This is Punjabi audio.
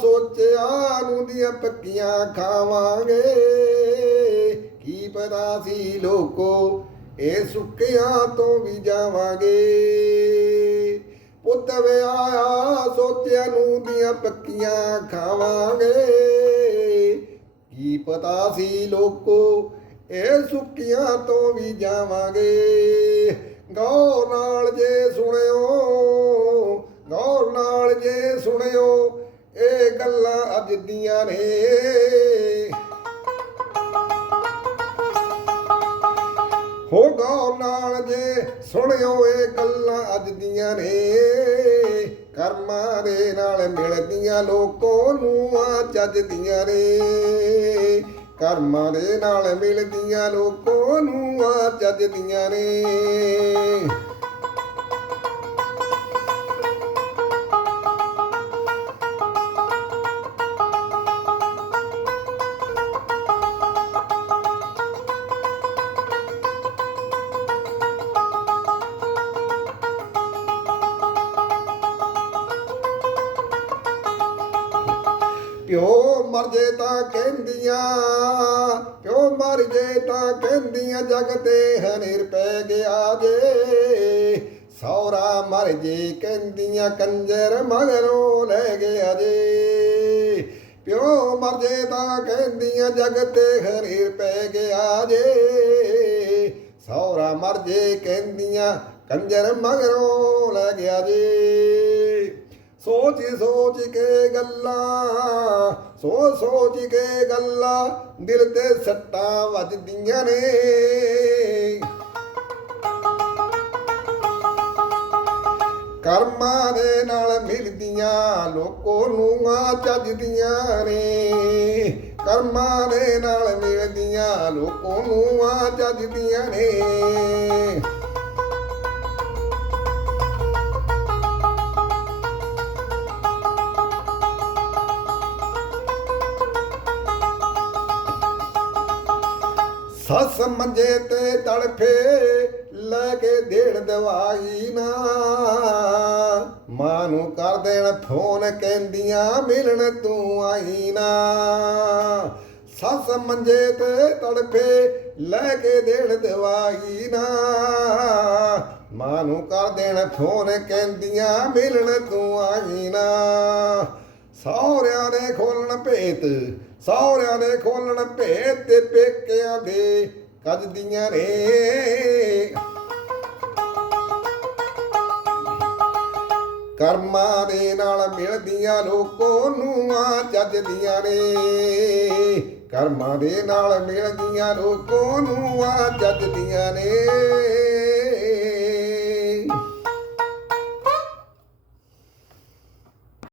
ਸੋਚਿਆ ਨੂੰ ਦੀਆਂ ਪੱਕੀਆਂ ਖਾਵਾਂਗੇ। ਕੀ ਪਤਾ ਸੀ ਲੋਕੋ, ਇਹ ਸੁੱਕਿਆਂ ਤੋਂ ਵੀ ਜਾਵਾਂਗੇ। ਪੁੱਤ ਵੇ ਆਇਆ ਸੋਚਿਆ ਨੂੰ ਦੀਆਂ ਪੱਕੀਆਂ ਖਾਵਾਂਗੇ। ਕੀ ਪਤਾ ਸੀ ਲੋਕੋ, ਇਹ ਸੁੱਕੀਆਂ ਤੋਂ ਵੀ ਜਾਵਾਂਗੇ। ਗੌਰ ਨਾਲ ਜੇ ਸੁਣਿਓ ਗੱਲਾਂ ਅੱਜ ਦੀਆਂ ਨੇ। ਹੋ ਗੌਰ ਨਾਲ ਜੇ ਸੁਣਿਓ ਇਹ ਗੱਲਾਂ ਅੱਜ ਦੀਆਂ ਨੇ। ਕਰਮਾਂ ਦੇ ਨਾਲ ਮਿਲਦੀਆਂ ਲੋਕੋ ਨੂੰ ਆ ਚੱਜ ਨੇ। ਕਰਮਾਂ ਦੇ ਨਾਲ ਮਿਲਦੀਆਂ ਲੋਕੋ ਨੂੰ ਆ ਚੱਜ ਨੇ। ਪਿਓ ਮਰ ਜੇ ਤਾਂ ਕਹਿੰਦੀਆਂ, ਪਿਓ ਮਰ ਜੇ ਤਾਂ ਕਹਿੰਦੀਆਂ, ਜਗ ਤੇ ਹਨੇਰ ਪੈ ਗਿਆ ਜੇ। ਸੌਰਾ ਮਰ ਜੇ ਕਹਿੰਦੀਆਂ, ਕੰਜਰ ਮਗਰੋਂ ਲੈ ਗਿਆ ਜੇ। ਪਿਓ ਮਰ ਜੇ ਤਾਂ ਕਹਿੰਦੀਆਂ, ਜਗ ਤੇ ਹਨੇਰ ਪੈ ਗਿਆ ਜੇ। ਸੌਰਾ ਮਰ ਜੇ ਕਹਿੰਦੀਆਂ, ਕੰਜਰ ਮਗਰੋਂ ਲੈ ਗਿਆ ਜੇ। ਸੋਚ ਸੋਚ ਕੇ ਗੱਲਾਂ, ਸੋਚ ਸੋਚ ਕੇ ਗੱਲਾਂ, ਦਿਲ ਤੇ ਸੱਟਾਂ ਵੱਜਦੀਆਂ ਨੇ। ਕਰਮਾਂ ਦੇ ਨਾਲ ਮਿਲਦੀਆਂ, ਲੋਕੋ ਨੂੰ ਆ ਚੱਜਦੀਆਂ ਨੇ। ਕਰਮਾਂ ਦੇ ਨਾਲ ਮਿਲਦੀਆਂ, ਲੋਕੋ ਨੂੰ ਆ ਚੱਜਦੀਆਂ ਨੇ। ਸੱਸ ਮੰਜੇ ਤੇ ਤੜਫੇ ਲੈ ਕੇ ਦੇੜ ਦਵਾਈ ਨਾ। ਮਾਂ ਨੂੰ ਕਰ ਦੇਣ ਫੋਨ ਕਹਿੰਦੀਆਂ, ਮਿਲਣ ਤੂੰ ਆਈ ਨਾ। ਸੱਸ ਮੰਜੇ ਤੇ ਤੜਫੇ ਲੈ ਕੇ ਦੇਣ ਦਵਾਈ ਨਾ। ਮਾਂ ਨੂੰ ਕਰ ਦੇਣ ਫੋਨ ਕਹਿੰਦੀਆਂ, ਮਿਲਣ ਤੂੰ ਆਈ ਨਾ। ਸਹੁਰਿਆਂ ਨੇ ਖੋਲਣ ਭੇਤ ਸਹੁਰਿਆਂ ਨੇ ਖੋਲਣ ਭੇਤ ਤੇ ਪੇਕਿਆਂ ਦੇ ਕੱਜਦੀਆਂ ਨੇ। ਕਰਮਾਂ ਦੇ ਨਾਲ ਮਿਲਦੀਆਂ ਲੋਕੋ ਨੂੰ ਆ ਚੱਜਦੀਆਂ ਨੇ। ਕਰਮਾਂ ਦੇ ਨਾਲ ਮਿਲਦੀਆਂ ਲੋਕੋ ਨੂੰ ਆ ਚੱਜਦੀਆਂ ਨੇ।